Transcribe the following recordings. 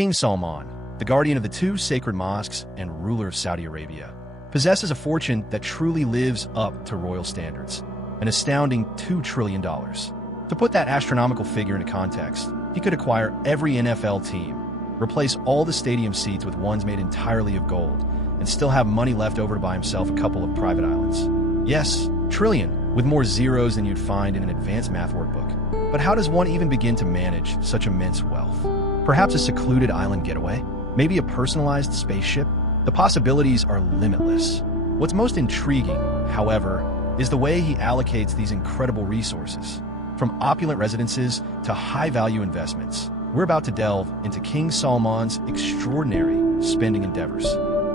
King Salman, the guardian of the two sacred mosques and ruler of Saudi Arabia, possesses a fortune that truly lives up to royal standards, an astounding $2 trillion. To put that astronomical figure into context, he could acquire every NFL team, replace all the stadium seats with ones made entirely of gold, and still have money left over to buy himself a couple of private islands. Yes, trillion, with more zeros than you'd find in an advanced math workbook. But how does one even begin to manage such immense wealth? Perhaps a secluded island getaway? Maybe a personalized spaceship? The possibilities are limitless. What's most intriguing, however, is the way he allocates these incredible resources. From opulent residences to high-value investments, we're about to delve into King Salman's extraordinary spending endeavors.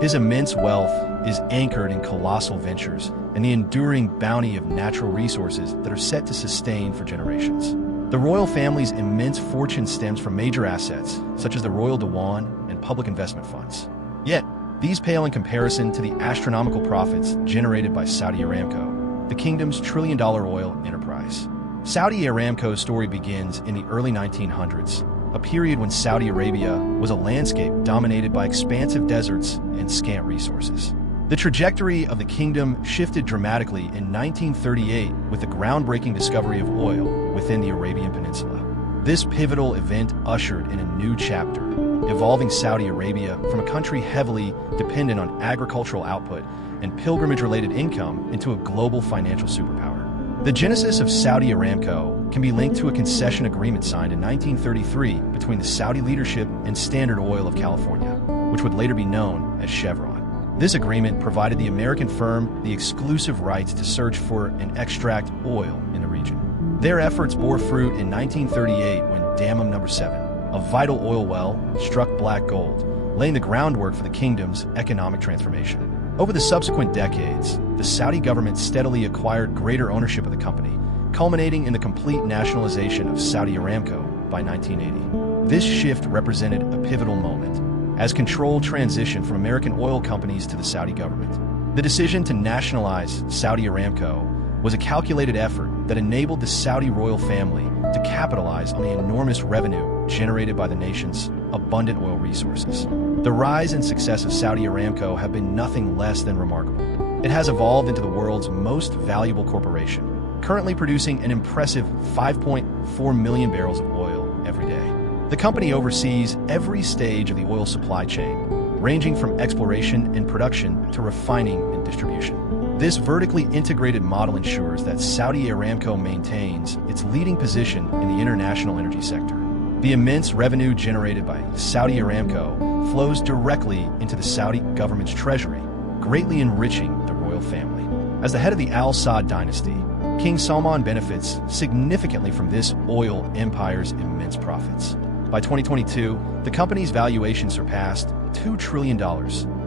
His immense wealth is anchored in colossal ventures and the enduring bounty of natural resources that are set to sustain for generations. The royal family's immense fortune stems from major assets, such as the Royal Dewan and public investment funds. Yet, these pale in comparison to the astronomical profits generated by Saudi Aramco, the kingdom's trillion-dollar oil enterprise. Saudi Aramco's story begins in the early 1900s, a period when Saudi Arabia was a landscape dominated by expansive deserts and scant resources. The trajectory of the kingdom shifted dramatically in 1938 with the groundbreaking discovery of oil within the Arabian Peninsula. This pivotal event ushered in a new chapter, evolving Saudi Arabia from a country heavily dependent on agricultural output and pilgrimage-related income into a global financial superpower. The genesis of Saudi Aramco can be linked to a concession agreement signed in 1933 between the Saudi leadership and Standard Oil of California, which would later be known as Chevron. This agreement provided the American firm the exclusive rights to search for and extract oil in the region. Their efforts bore fruit in 1938 when Dammam No. 7, a vital oil well, struck black gold, laying the groundwork for the kingdom's economic transformation. Over the subsequent decades, the Saudi government steadily acquired greater ownership of the company, culminating in the complete nationalization of Saudi Aramco by 1980. This shift represented a pivotal moment, as control transitioned from American oil companies to the Saudi government. The decision to nationalize Saudi Aramco was a calculated effort that enabled the Saudi royal family to capitalize on the enormous revenue generated by the nation's abundant oil resources. The rise and success of Saudi Aramco have been nothing less than remarkable. It has evolved into the world's most valuable corporation, currently producing an impressive 5.4 million barrels of oil every day. The company oversees every stage of the oil supply chain, ranging from exploration and production to refining and distribution. This vertically integrated model ensures that Saudi Aramco maintains its leading position in the international energy sector. The immense revenue generated by Saudi Aramco flows directly into the Saudi government's treasury, greatly enriching the royal family. As the head of the Al Saud dynasty, King Salman benefits significantly from this oil empire's immense profits. By 2022, the company's valuation surpassed $2 trillion,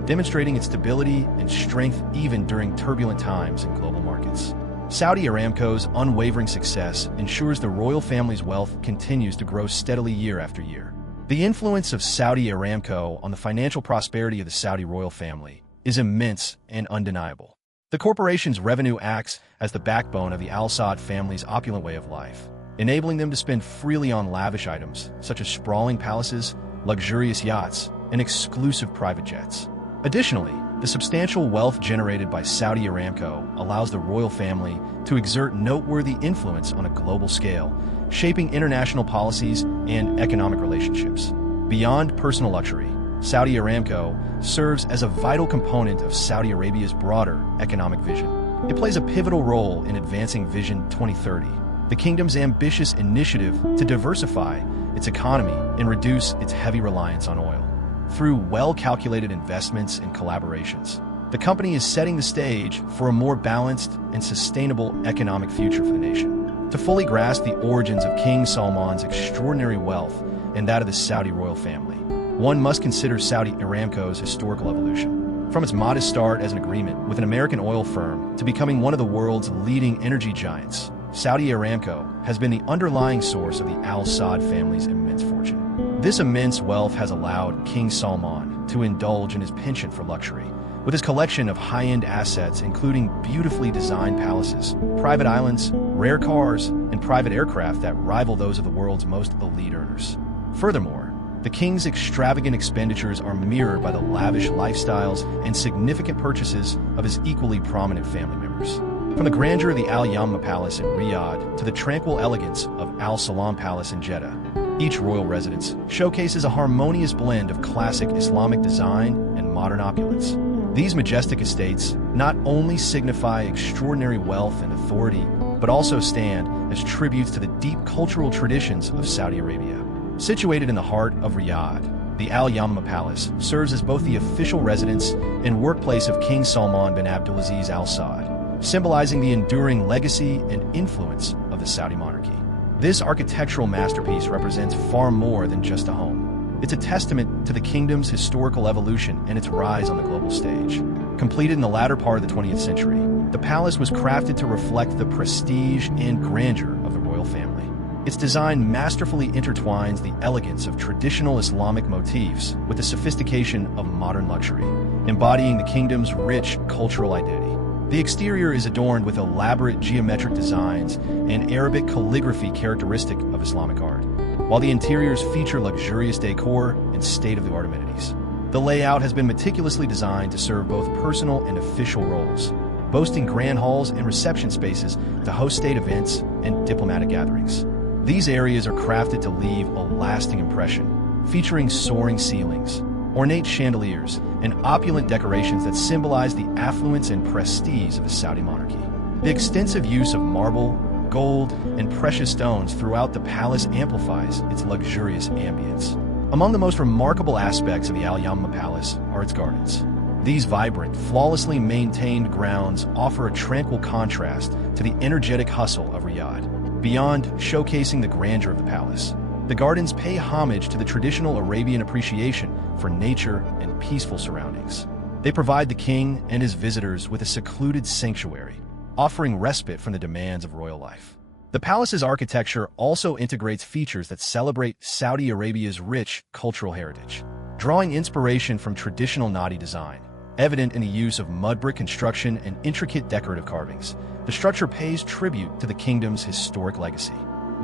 demonstrating its stability and strength even during turbulent times in global markets. Saudi Aramco's unwavering success ensures the royal family's wealth continues to grow steadily year after year. The influence of Saudi Aramco on the financial prosperity of the Saudi royal family is immense and undeniable. The corporation's revenue acts as the backbone of the Al Saud family's opulent way of life, enabling them to spend freely on lavish items such as sprawling palaces, luxurious yachts, and exclusive private jets. Additionally, the substantial wealth generated by Saudi Aramco allows the royal family to exert noteworthy influence on a global scale, shaping international policies and economic relationships. Beyond personal luxury, Saudi Aramco serves as a vital component of Saudi Arabia's broader economic vision. It plays a pivotal role in advancing Vision 2030, the kingdom's ambitious initiative to diversify its economy and reduce its heavy reliance on oil. Through well-calculated investments and collaborations, the company is setting the stage for a more balanced and sustainable economic future for the nation. To fully grasp the origins of King Salman's extraordinary wealth and that of the Saudi royal family, one must consider Saudi Aramco's historical evolution. From its modest start as an agreement with an American oil firm to becoming one of the world's leading energy giants, Saudi Aramco has been the underlying source of the Al Saud family's immense fortune. This immense wealth has allowed King Salman to indulge in his penchant for luxury, with his collection of high-end assets including beautifully designed palaces, private islands, rare cars, and private aircraft that rival those of the world's most elite earners. Furthermore, The king's extravagant expenditures are mirrored by the lavish lifestyles and significant purchases of his equally prominent family members. From the grandeur of the Al Yamma Palace in Riyadh to the tranquil elegance of Al Salam Palace in Jeddah, each royal residence showcases a harmonious blend of classic Islamic design and modern opulence. These majestic estates not only signify extraordinary wealth and authority, but also stand as tributes to the deep cultural traditions of Saudi Arabia. Situated in the heart of Riyadh, the Al Yamma Palace serves as both the official residence and workplace of King Salman bin Abdulaziz Al Saud, symbolizing the enduring legacy and influence of the Saudi monarchy. This architectural masterpiece represents far more than just a home. It's a testament to the kingdom's historical evolution and its rise on the global stage. Completed in the latter part of the 20th century, the palace was crafted to reflect the prestige and grandeur of the royal family. Its design masterfully intertwines the elegance of traditional Islamic motifs with the sophistication of modern luxury, embodying the kingdom's rich cultural identity. The exterior is adorned with elaborate geometric designs and Arabic calligraphy characteristic of Islamic art, while the interiors feature luxurious decor and state-of-the-art amenities. The layout has been meticulously designed to serve both personal and official roles, boasting grand halls and reception spaces to host state events and diplomatic gatherings. These areas are crafted to leave a lasting impression, featuring soaring ceilings, ornate chandeliers, and opulent decorations that symbolize the affluence and prestige of the Saudi monarchy. The extensive use of marble, gold, and precious stones throughout the palace amplifies its luxurious ambience. Among the most remarkable aspects of the Al Yamma Palace are its gardens. These vibrant, flawlessly maintained grounds offer a tranquil contrast to the energetic hustle of Riyadh. Beyond showcasing the grandeur of the palace, the gardens pay homage to the traditional Arabian appreciation for nature and peaceful surroundings. They provide the king and his visitors with a secluded sanctuary, offering respite from the demands of royal life. The palace's architecture also integrates features that celebrate Saudi Arabia's rich cultural heritage, drawing inspiration from traditional Nadi design. Evident in the use of mud brick construction and intricate decorative carvings, the structure pays tribute to the kingdom's historic legacy.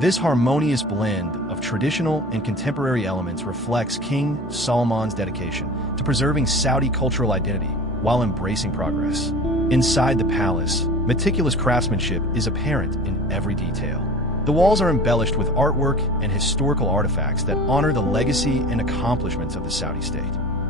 This harmonious blend of traditional and contemporary elements reflects King Salman's dedication to preserving Saudi cultural identity while embracing progress. Inside the palace, meticulous craftsmanship is apparent in every detail. The walls are embellished with artwork and historical artifacts that honor the legacy and accomplishments of the Saudi state.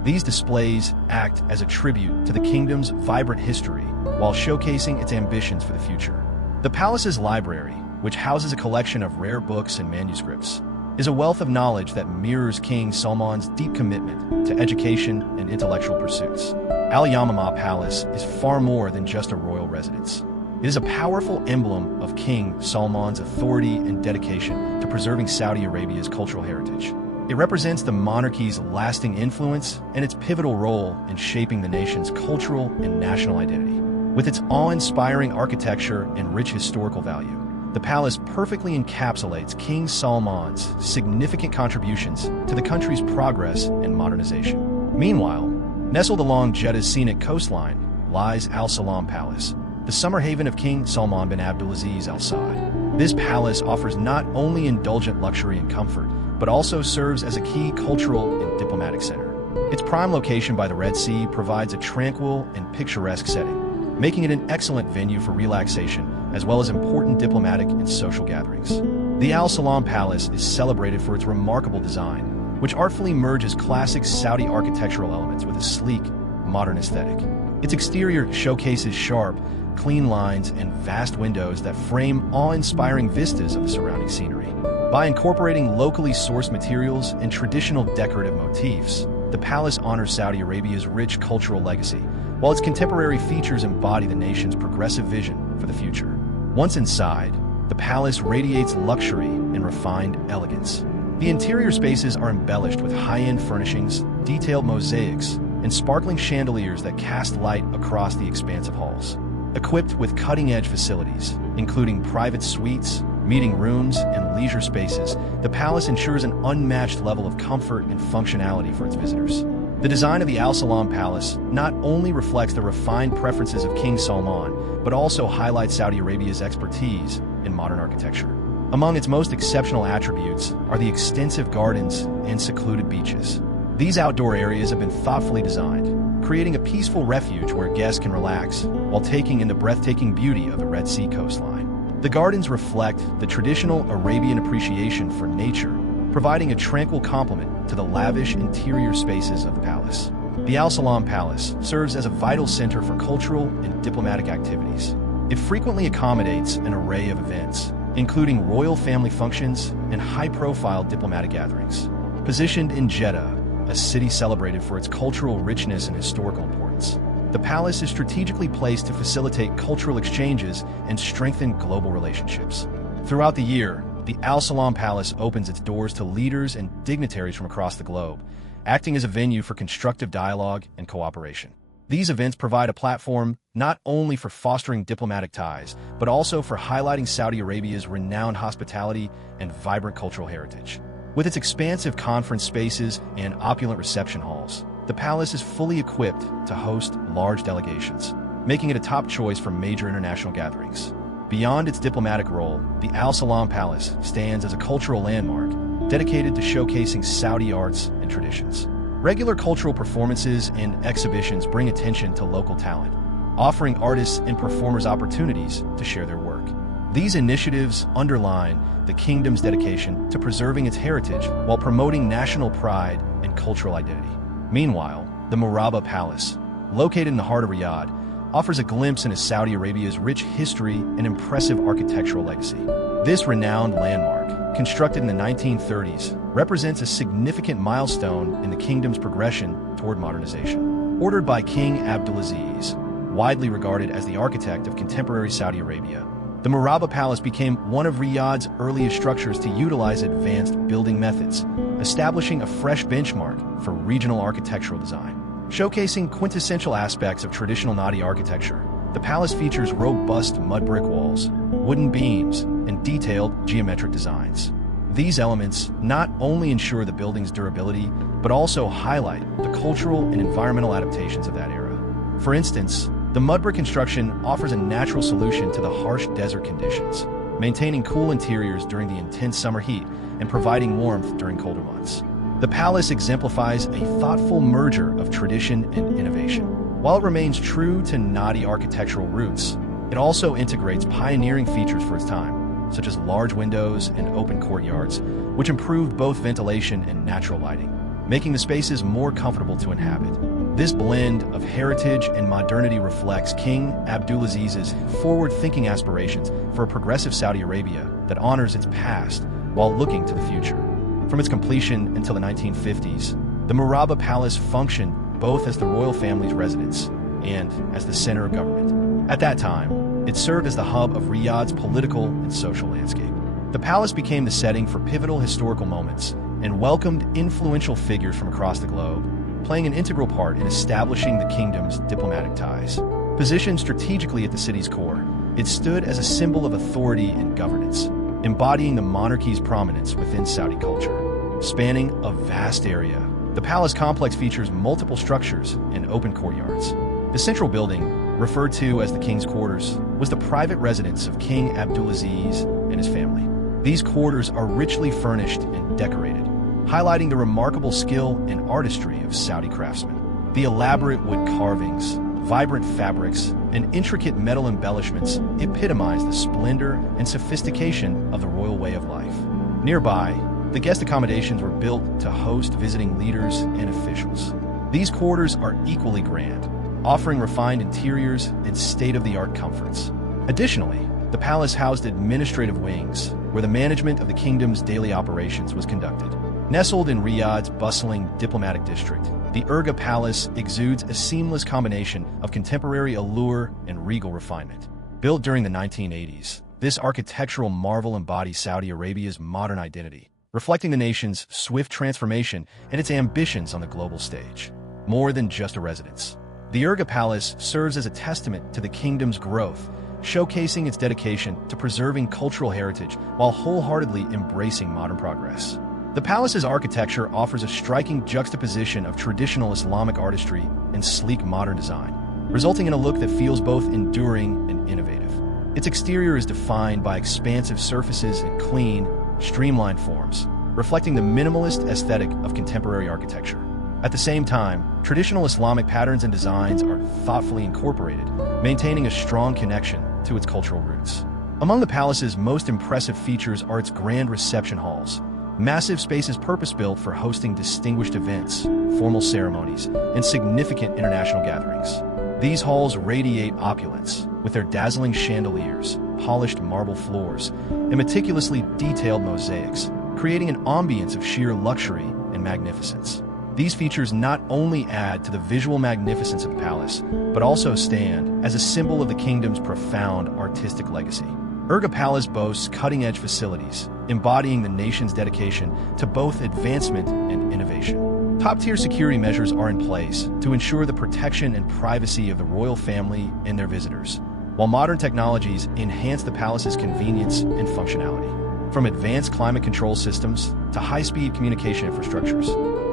These displays act as a tribute to the kingdom's vibrant history while showcasing its ambitions for the future. The palace's library, which houses a collection of rare books and manuscripts, is a wealth of knowledge that mirrors King Salman's deep commitment to education and intellectual pursuits. Al Yamama Palace is far more than just a royal residence. It is a powerful emblem of King Salman's authority and dedication to preserving Saudi Arabia's cultural heritage. It represents the monarchy's lasting influence and its pivotal role in shaping the nation's cultural and national identity. With its awe-inspiring architecture and rich historical value, the palace perfectly encapsulates King Salman's significant contributions to the country's progress and modernization. Meanwhile, nestled along Jeddah's scenic coastline lies Al Salam Palace, the summer haven of King Salman bin Abdulaziz Al Saud. This palace offers not only indulgent luxury and comfort, but also serves as a key cultural and diplomatic center. Its prime location by the Red Sea provides a tranquil and picturesque setting, making it an excellent venue for relaxation as well as important diplomatic and social gatherings. The Al Salam Palace is celebrated for its remarkable design, which artfully merges classic Saudi architectural elements with a sleek, modern aesthetic. Its exterior showcases sharp, clean lines and vast windows that frame awe-inspiring vistas of the surrounding scenery. By incorporating locally sourced materials and traditional decorative motifs, the palace honors Saudi Arabia's rich cultural legacy, while its contemporary features embody the nation's progressive vision for the future. Once inside, the palace radiates luxury and refined elegance. The interior spaces are embellished with high-end furnishings, detailed mosaics, and sparkling chandeliers that cast light across the expansive halls. Equipped with cutting-edge facilities, including private suites, meeting rooms, and leisure spaces, the palace ensures an unmatched level of comfort and functionality for its visitors. The design of the Al Salam Palace not only reflects the refined preferences of King Salman, but also highlights Saudi Arabia's expertise in modern architecture. Among its most exceptional attributes are the extensive gardens and secluded beaches. These outdoor areas have been thoughtfully designed, creating a peaceful refuge where guests can relax while taking in the breathtaking beauty of the Red Sea coastline. The gardens reflect the traditional Arabian appreciation for nature, providing a tranquil complement to the lavish interior spaces of the palace. The Al Salam Palace serves as a vital center for cultural and diplomatic activities. It frequently accommodates an array of events, including royal family functions and high-profile diplomatic gatherings. Positioned in Jeddah, a city celebrated for its cultural richness and historical importance, the palace is strategically placed to facilitate cultural exchanges and strengthen global relationships. Throughout the year, the Al Salam Palace opens its doors to leaders and dignitaries from across the globe, acting as a venue for constructive dialogue and cooperation. These events provide a platform not only for fostering diplomatic ties, but also for highlighting Saudi Arabia's renowned hospitality and vibrant cultural heritage. With its expansive conference spaces and opulent reception halls, the palace is fully equipped to host large delegations, making it a top choice for major international gatherings. Beyond its diplomatic role, the Al Salam Palace stands as a cultural landmark dedicated to showcasing Saudi arts and traditions. Regular cultural performances and exhibitions bring attention to local talent, offering artists and performers opportunities to share their work. These initiatives underline the kingdom's dedication to preserving its heritage while promoting national pride and cultural identity. Meanwhile, the Murabba Palace, located in the heart of Riyadh, offers a glimpse into Saudi Arabia's rich history and impressive architectural legacy. This renowned landmark, constructed in the 1930s, represents a significant milestone in the kingdom's progression toward modernization. Ordered by King Abdulaziz, widely regarded as the architect of contemporary Saudi Arabia, the Murabba Palace became one of Riyadh's earliest structures to utilize advanced building methods, establishing a fresh benchmark for regional architectural design. Showcasing quintessential aspects of traditional Nadi architecture, the palace features robust mud brick walls, wooden beams, and detailed geometric designs. These elements not only ensure the building's durability, but also highlight the cultural and environmental adaptations of that era. For instance, the mud brick construction offers a natural solution to the harsh desert conditions, maintaining cool interiors during the intense summer heat and providing warmth during colder months. The palace exemplifies a thoughtful merger of tradition and innovation. While it remains true to Nadi architectural roots, it also integrates pioneering features for its time, such as large windows and open courtyards, which improved both ventilation and natural lighting, making the spaces more comfortable to inhabit. This blend of heritage and modernity reflects King Abdulaziz's forward-thinking aspirations for a progressive Saudi Arabia that honors its past while looking to the future. From its completion until the 1950s, the Murabba Palace functioned both as the royal family's residence and as the center of government. At that time, it served as the hub of Riyadh's political and social landscape. The palace became the setting for pivotal historical moments and welcomed influential figures from across the globe, playing an integral part in establishing the kingdom's diplomatic ties. Positioned strategically at the city's core, it stood as a symbol of authority and governance, embodying the monarchy's prominence within Saudi culture. Spanning a vast area, the palace complex features multiple structures and open courtyards. The central building, referred to as the King's Quarters, was the private residence of King Abdulaziz and his family. These quarters are richly furnished and decorated, highlighting the remarkable skill and artistry of Saudi craftsmen. The elaborate wood carvings, vibrant fabrics, and intricate metal embellishments epitomize the splendor and sophistication of the royal way of life. Nearby, the guest accommodations were built to host visiting leaders and officials. These quarters are equally grand, offering refined interiors and state-of-the-art comforts. Additionally, the palace housed administrative wings, where the management of the kingdom's daily operations was conducted. Nestled in Riyadh's bustling diplomatic district, the Urga Palace exudes a seamless combination of contemporary allure and regal refinement. Built during the 1980s, this architectural marvel embodies Saudi Arabia's modern identity, reflecting the nation's swift transformation and its ambitions on the global stage. More than just a residence, the Urga Palace serves as a testament to the kingdom's growth, showcasing its dedication to preserving cultural heritage while wholeheartedly embracing modern progress. The palace's architecture offers a striking juxtaposition of traditional Islamic artistry and sleek modern design, resulting in a look that feels both enduring and innovative. Its exterior is defined by expansive surfaces and clean, streamlined forms, reflecting the minimalist aesthetic of contemporary architecture. At the same time, traditional Islamic patterns and designs are thoughtfully incorporated, maintaining a strong connection to its cultural roots. Among the palace's most impressive features are its grand reception halls, massive spaces purpose-built for hosting distinguished events, formal ceremonies, and significant international gatherings. These halls radiate opulence, with their dazzling chandeliers, polished marble floors, and meticulously detailed mosaics, creating an ambience of sheer luxury and magnificence. These features not only add to the visual magnificence of the palace, but also stand as a symbol of the kingdom's profound artistic legacy. Urga Palace boasts cutting-edge facilities, embodying the nation's dedication to both advancement and innovation. Top-tier security measures are in place to ensure the protection and privacy of the royal family and their visitors, while modern technologies enhance the palace's convenience and functionality. From advanced climate control systems to high-speed communication infrastructures,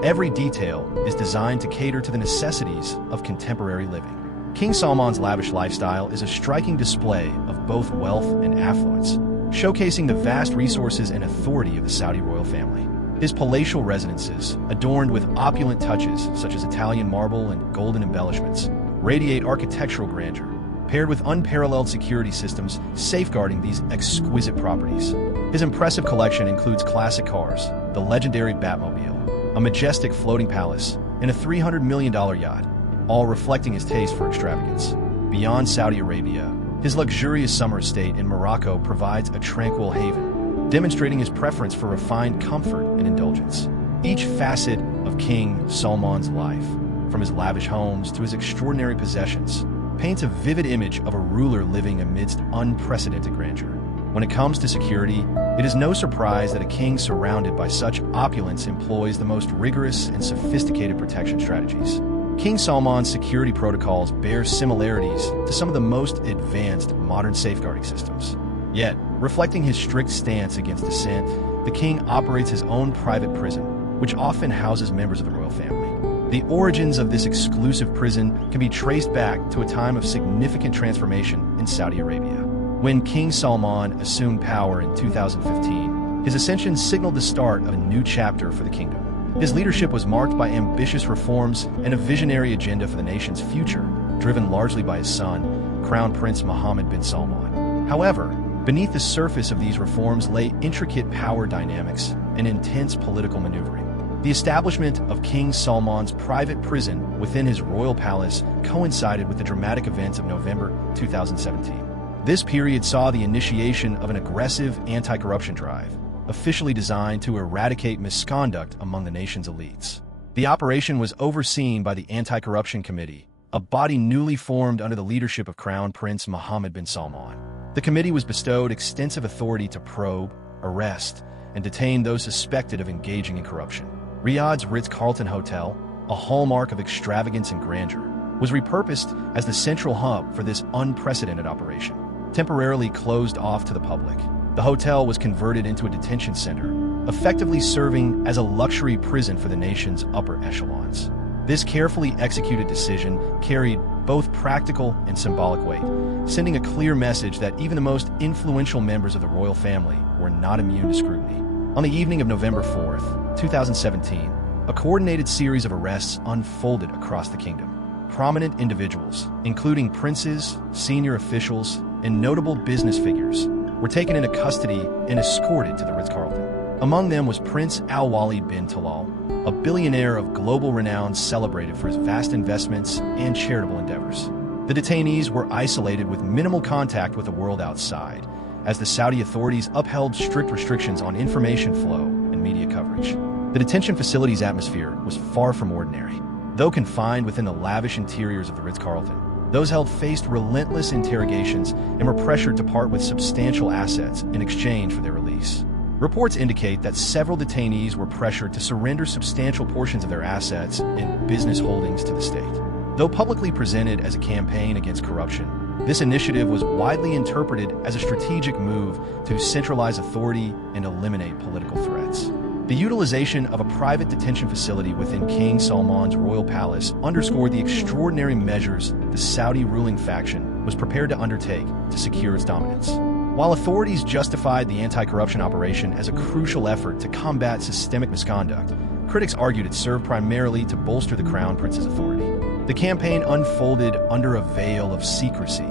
every detail is designed to cater to the necessities of contemporary living. King Salman's lavish lifestyle is a striking display of both wealth and affluence, showcasing the vast resources and authority of the Saudi royal family. His palatial residences, adorned with opulent touches such as Italian marble and golden embellishments, radiate architectural grandeur, paired with unparalleled security systems safeguarding these exquisite properties. His impressive collection includes classic cars, the legendary Batmobile, a majestic floating palace, and a $300 million yacht, all reflecting his taste for extravagance. Beyond Saudi Arabia, his luxurious summer estate in Morocco provides a tranquil haven, demonstrating his preference for refined comfort and indulgence. Each facet of King Salman's life, from his lavish homes to his extraordinary possessions, paints a vivid image of a ruler living amidst unprecedented grandeur. When it comes to security, it is no surprise that a king surrounded by such opulence employs the most rigorous and sophisticated protection strategies. King Salman's security protocols bear similarities to some of the most advanced modern safeguarding systems. Yet, reflecting his strict stance against dissent, the king operates his own private prison, which often houses members of the royal family. The origins of this exclusive prison can be traced back to a time of significant transformation in Saudi Arabia. When King Salman assumed power in 2015, his ascension signaled the start of a new chapter for the kingdom. His leadership was marked by ambitious reforms and a visionary agenda for the nation's future, driven largely by his son, Crown Prince Mohammed bin Salman. However, beneath the surface of these reforms lay intricate power dynamics and intense political maneuvering. The establishment of King Salman's private prison within his royal palace coincided with the dramatic events of November 2017. This period saw the initiation of an aggressive anti-corruption drive, officially designed to eradicate misconduct among the nation's elites. The operation was overseen by the Anti-Corruption Committee, a body newly formed under the leadership of Crown Prince Mohammed bin Salman. The committee was bestowed extensive authority to probe, arrest, and detain those suspected of engaging in corruption. Riyadh's Ritz-Carlton Hotel, a hallmark of extravagance and grandeur, was repurposed as the central hub for this unprecedented operation. Temporarily closed off to the public, the hotel was converted into a detention center, effectively serving as a luxury prison for the nation's upper echelons. This carefully executed decision carried both practical and symbolic weight, sending a clear message that even the most influential members of the royal family were not immune to scrutiny. On the evening of November 4th, 2017, a coordinated series of arrests unfolded across the kingdom. Prominent individuals, including princes, senior officials, and notable business figures, were taken into custody and escorted to the Ritz-Carlton. Among them was Prince Al-Walid bin Talal, a billionaire of global renown celebrated for his vast investments and charitable endeavors. The detainees were isolated with minimal contact with the world outside, as the Saudi authorities upheld strict restrictions on information flow and media coverage. The detention facility's atmosphere was far from ordinary. Though confined within the lavish interiors of the Ritz-Carlton, those held faced relentless interrogations and were pressured to part with substantial assets in exchange for their release. Reports indicate that several detainees were pressured to surrender substantial portions of their assets and business holdings to the state. Though publicly presented as a campaign against corruption, this initiative was widely interpreted as a strategic move to centralize authority and eliminate political threats. The utilization of a private detention facility within King Salman's royal palace underscored the extraordinary measures the Saudi ruling faction was prepared to undertake to secure its dominance. While authorities justified the anti-corruption operation as a crucial effort to combat systemic misconduct, critics argued it served primarily to bolster the Crown Prince's authority. The campaign unfolded under a veil of secrecy,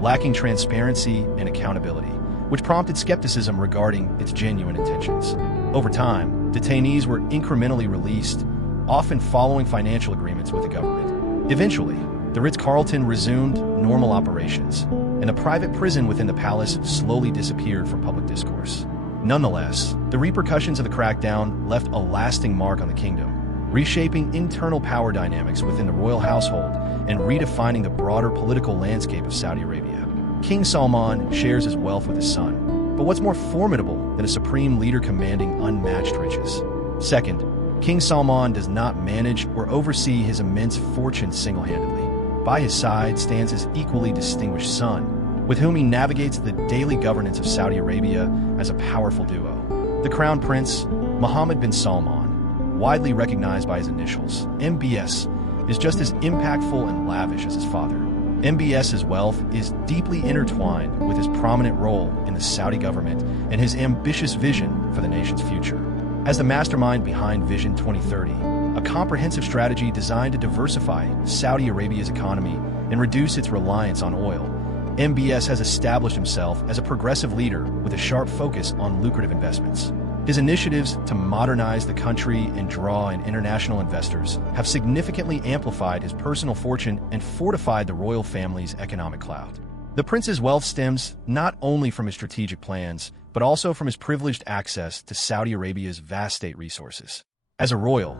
lacking transparency and accountability, which prompted skepticism regarding its genuine intentions. Over time, detainees were incrementally released, often following financial agreements with the government. Eventually, the Ritz-Carlton resumed normal operations, and the private prison within the palace slowly disappeared from public discourse. Nonetheless, the repercussions of the crackdown left a lasting mark on the kingdom, reshaping internal power dynamics within the royal household and redefining the broader political landscape of Saudi Arabia. King Salman shares his wealth with his son, but what's more formidable than a supreme leader commanding unmatched riches? Second, King Salman does not manage or oversee his immense fortune single-handedly. By his side stands his equally distinguished son, with whom he navigates the daily governance of Saudi Arabia as a powerful duo. The Crown Prince, Mohammed bin Salman, widely recognized by his initials, MBS, is just as impactful and lavish as his father. MBS's wealth is deeply intertwined with his prominent role in the Saudi government and his ambitious vision for the nation's future. As the mastermind behind Vision 2030, a comprehensive strategy designed to diversify Saudi Arabia's economy and reduce its reliance on oil, MBS has established himself as a progressive leader with a sharp focus on lucrative investments. His initiatives to modernize the country and draw in international investors have significantly amplified his personal fortune and fortified the royal family's economic clout. The prince's wealth stems not only from his strategic plans, but also from his privileged access to Saudi Arabia's vast state resources. As a royal,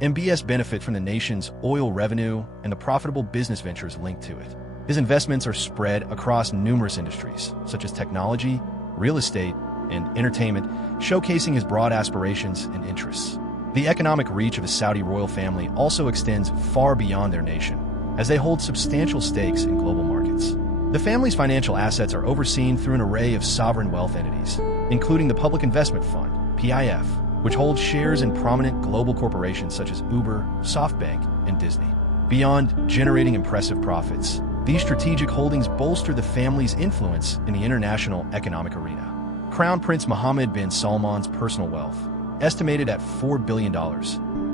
MBS benefits from the nation's oil revenue and the profitable business ventures linked to it. His investments are spread across numerous industries, such as technology, real estate, and entertainment, showcasing his broad aspirations and interests. The economic reach of the Saudi royal family also extends far beyond their nation, as they hold substantial stakes in global markets. The family's financial assets are overseen through an array of sovereign wealth entities, including the Public Investment Fund, PIF, which holds shares in prominent global corporations such as Uber, SoftBank, and Disney. Beyond generating impressive profits, these strategic holdings bolster the family's influence in the international economic arena. Crown Prince Mohammed bin Salman's personal wealth, estimated at $4 billion,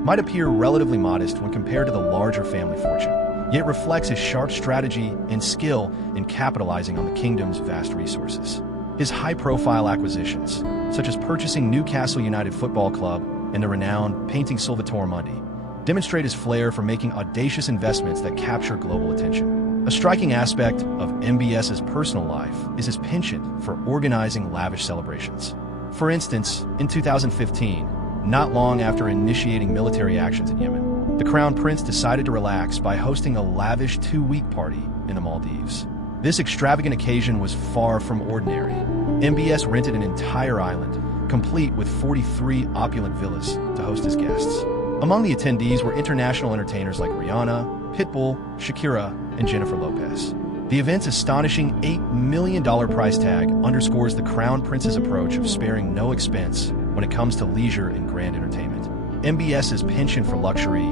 might appear relatively modest when compared to the larger family fortune, yet reflects his sharp strategy and skill in capitalizing on the kingdom's vast resources. His high-profile acquisitions, such as purchasing Newcastle United Football Club and the renowned painting Salvatore Mundi, demonstrate his flair for making audacious investments that capture global attention. A striking aspect of MBS's personal life is his penchant for organizing lavish celebrations. For instance, in 2015, not long after initiating military actions in Yemen, the Crown Prince decided to relax by hosting a lavish 2-week party in the Maldives. This extravagant occasion was far from ordinary. MBS rented an entire island, complete with 43 opulent villas, to host his guests. Among the attendees were international entertainers like Rihanna, Pitbull, Shakira, and Jennifer Lopez. The event's astonishing $8 million price tag underscores the Crown Prince's approach of sparing no expense when it comes to leisure and grand entertainment. MBS's penchant for luxury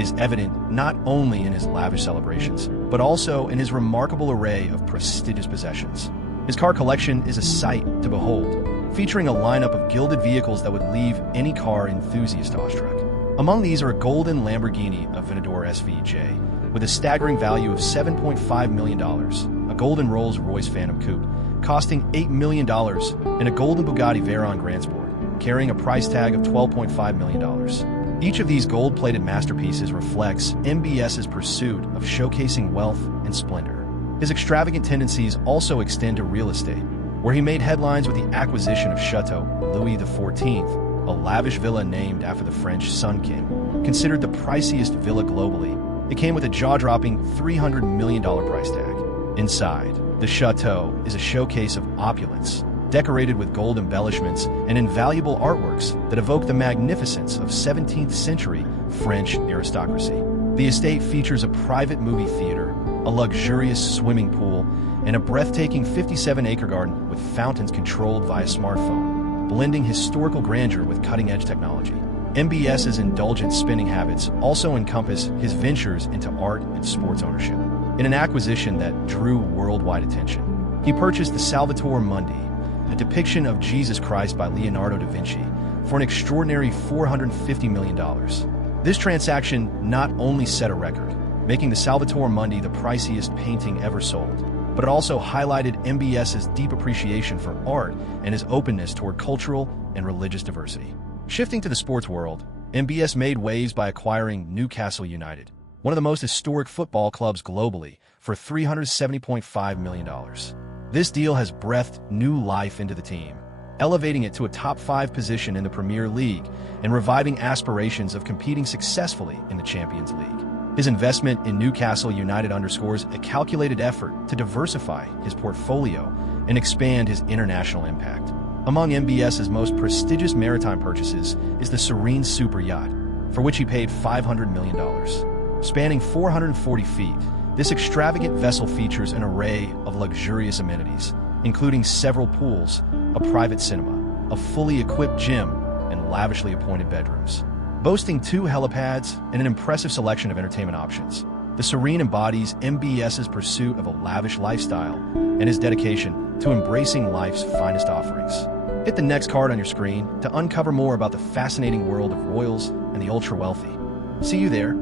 is evident not only in his lavish celebrations, but also in his remarkable array of prestigious possessions. His car collection is a sight to behold, featuring a lineup of gilded vehicles that would leave any car enthusiast awestruck. Among these are a golden Lamborghini Aventador SVJ with a staggering value of $7.5 million, a golden Rolls-Royce Phantom Coupe costing $8 million, and a golden Bugatti Veyron Grand Sport carrying a price tag of $12.5 million. Each of these gold-plated masterpieces reflects MBS's pursuit of showcasing wealth and splendor. His extravagant tendencies also extend to real estate, where he made headlines with the acquisition of Chateau Louis XIV, a lavish villa named after the French Sun King. Considered the priciest villa globally, it came with a jaw-dropping $300 million price tag. Inside, the chateau is a showcase of opulence, decorated with gold embellishments and invaluable artworks that evoke the magnificence of 17th century French aristocracy. The estate features a private movie theater, a luxurious swimming pool, and a breathtaking 57-acre garden with fountains controlled via smartphone, blending historical grandeur with cutting-edge technology. MBS's indulgent spending habits also encompass his ventures into art and sports ownership. in an acquisition that drew worldwide attention. He purchased the Salvator Mundi, a depiction of Jesus Christ by Leonardo da Vinci, for an extraordinary $450 million. This transaction not only set a record, making the Salvator Mundi the priciest painting ever sold, but it also highlighted MBS's deep appreciation for art and his openness toward cultural and religious diversity. Shifting to the sports world, MBS made waves by acquiring Newcastle United, one of the most historic football clubs globally, for $370.5 million. This deal has breathed new life into the team, elevating it to a top 5 position in the Premier League and reviving aspirations of competing successfully in the Champions League. His investment in Newcastle United underscores a calculated effort to diversify his portfolio and expand his international impact. Among MBS's most prestigious maritime purchases is the Serene super yacht, for which he paid $500 million. Spanning 440 feet, this extravagant vessel features an array of luxurious amenities, including several pools, a private cinema, a fully equipped gym, and lavishly appointed bedrooms. Boasting 2 helipads and an impressive selection of entertainment options, the Serene embodies MBS's pursuit of a lavish lifestyle and his dedication to embracing life's finest offerings. Hit the next card on your screen to uncover more about the fascinating world of royals and the ultra-wealthy. See you there.